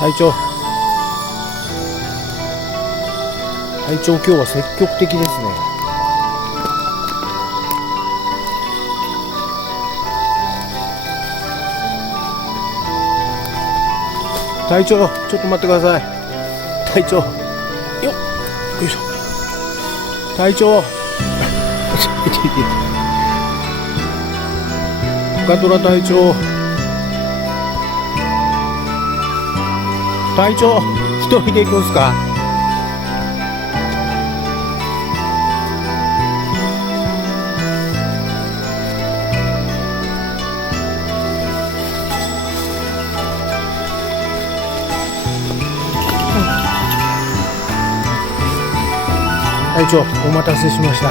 隊長今日は積極的ですね。隊長ちょっと待ってください。隊長よいしょ。隊長深虎隊長一人で行くんすか？隊長お待たせしました。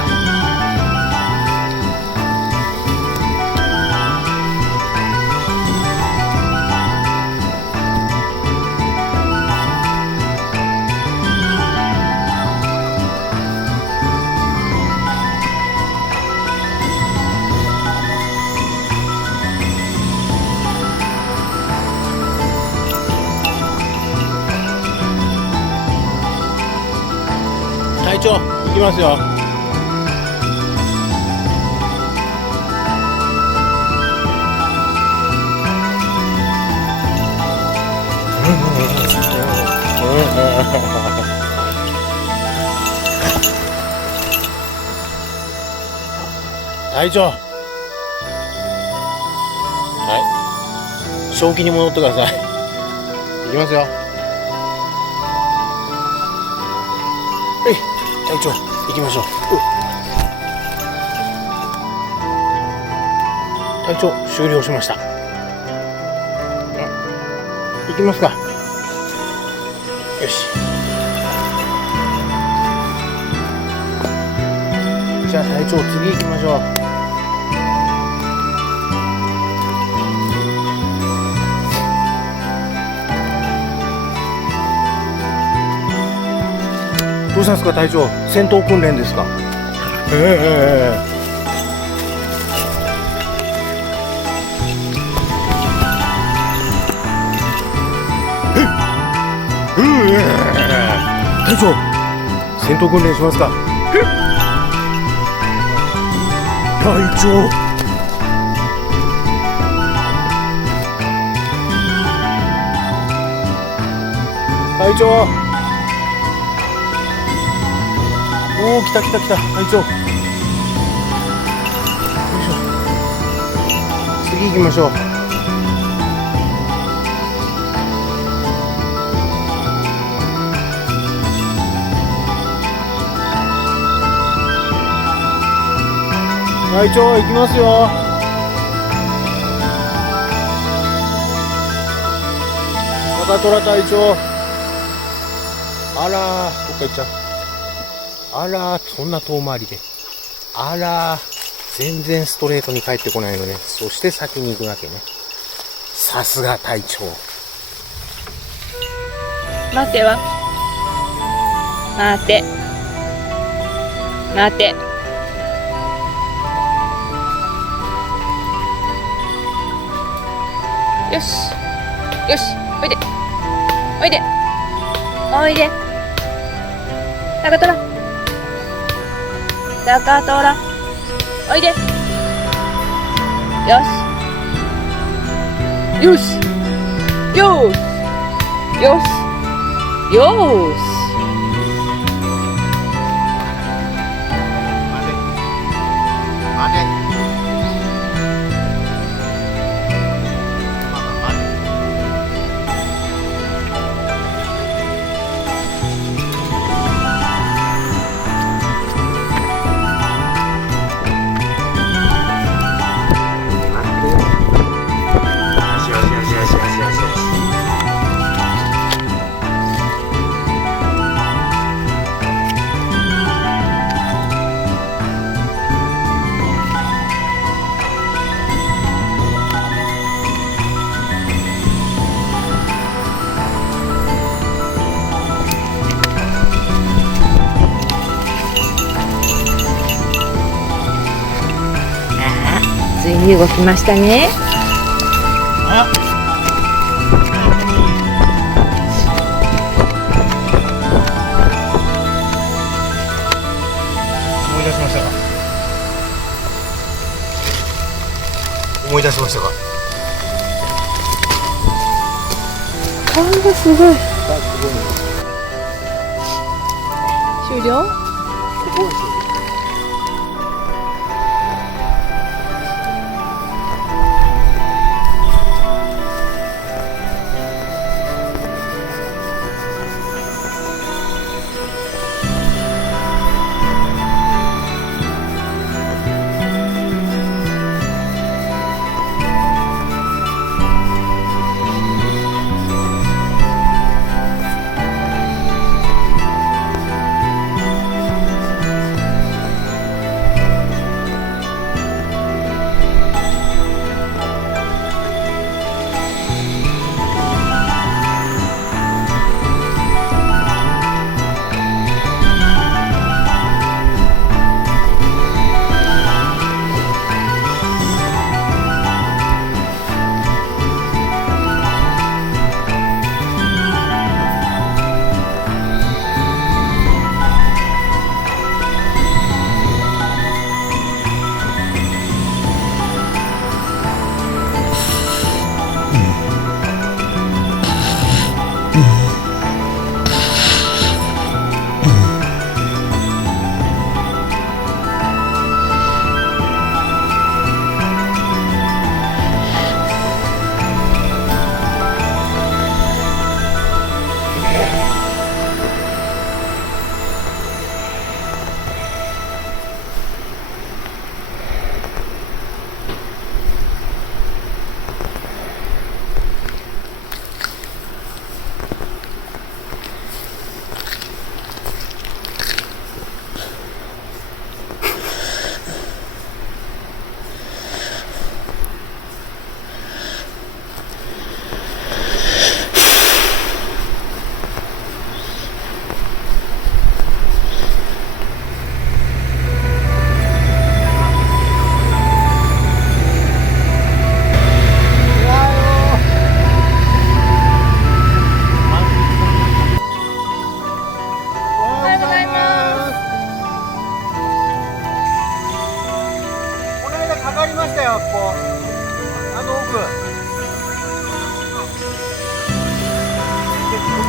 隊長行きますよ。隊長はい正気に戻ってください。行きますよ。隊長行きましょう。隊長終了しました。行きますか。よしじゃあ隊長次行きましょう。どうしたんですか隊長、戦闘訓練ですか？隊長戦闘訓練しますか？隊長おお来た隊長よいしょ。次行きましょう。隊長行きますよ。中虎隊長あらどっか行っちゃう。あらそんな遠回りであら全然ストレートに帰ってこないのね。そして先に行くわけね。さすが隊長。待てよしおいで高虎おいで。よしついに動きましたね。思い出しましたか？顔がすごい。終了？かかりましたよ、ここ。あの奥。よ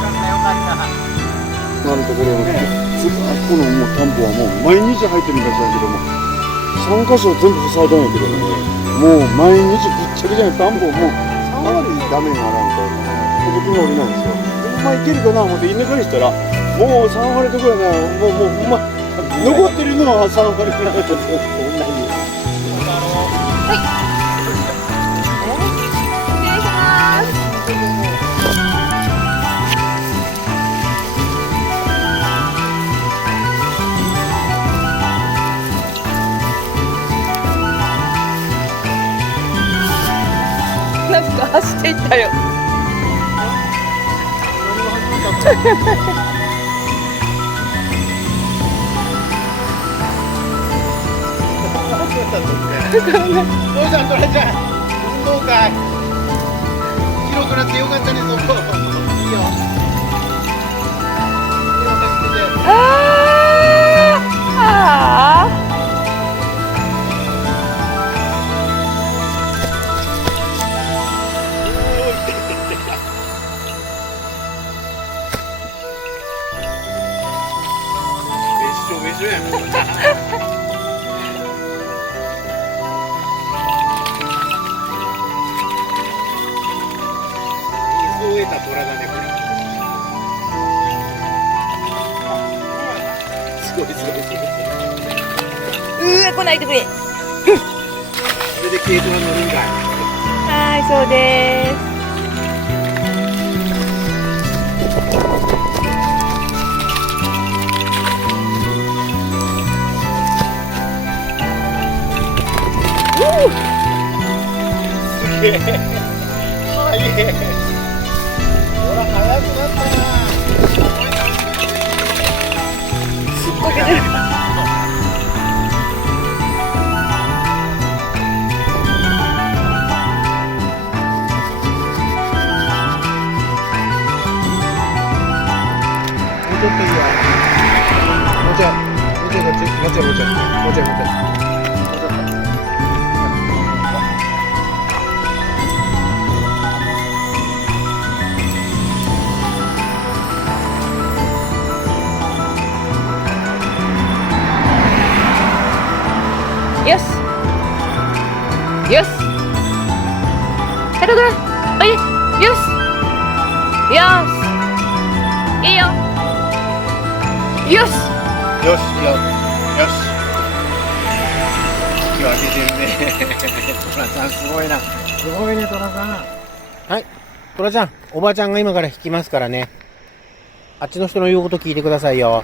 かった、よかった。今のところね、あそこのもう田んぼはもう毎日入ってるみたいだけども、3箇所全部塞いだんやけどね、もう毎日ぐっちゃぐちゃに田んぼもう3割ダメにならんと、孤独に降りないんですよ。ほんまいけるかな思って稲刈りしたら、もう3割とぐらいね、もうほんま、残ってるのは3割ぐらいなんですよ、ほんまに。はい。失礼します。なんか走っていったよ。どうしたんトラちゃん、運動会広くなってよかったね。そこいいよ、広くしてて。ああ。めしょやん。水を得た虎だね、これ。すごいすごいすごい。うわ、来ないでくれ。これで軽トラ乗るんかい。はい、そうです。すげえ。早い。ほら、早くなったな。すっごい出てる。ちょっといいよ。もうちょい、もうちょいこっち、もうちょい、もうちょい、もうちょい、もうちょい。よし。ヘロドラ、おいで。よし。よし。いいよ。よし。よし、よし。聞き分けてるね。トラちゃんすごいな。すごいね、トラさん。はい。トラちゃん、おばちゃんが今から引きますからね。あっちの人の言うこと聞いてくださいよ。